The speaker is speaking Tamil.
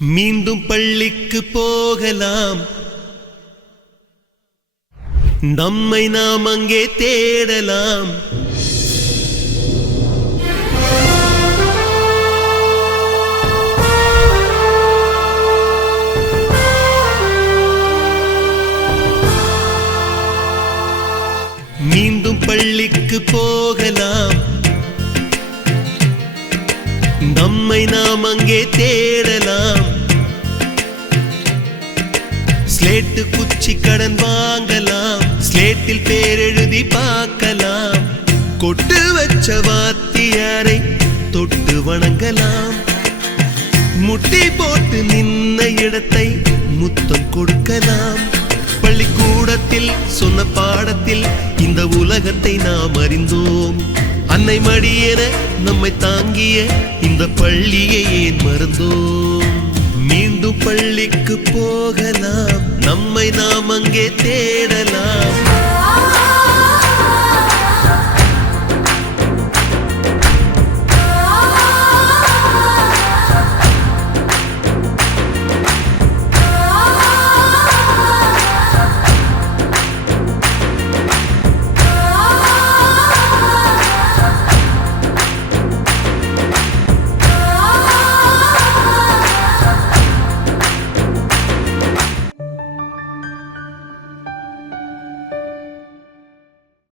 மீண்டும் பள்ளிக்கு போகலாம், நம்மை நாம் அங்கே தேடலாம். மீண்டும் பள்ளிக்கு போகலாம், நம்மை நாம் அங்கே தேடலாம். ஸ்லேட்டு குச்சி கடன் வாங்கலாம், ஸ்லேட்டில் பேர் எழுதி பார்க்கலாம். கொட்டு வச்ச வாத்தியாரை தொட்டு வணங்கலாம். முட்டி போட்டு நின்ன இடத்தை முத்தம் கொடுக்கலாம். பள்ளிக்கூடத்தில் சொன்ன பாடத்தில் இந்த உலகத்தை நாம் அறிந்தோம். அன்னை மடியென நம்மை தாங்கிய இந்த பள்ளியை ஏன் மறந்தோம்? மீண்டும் பள்ளிக்கு போகலாம், நம்மை நாம் அங்கே தேடலாம்.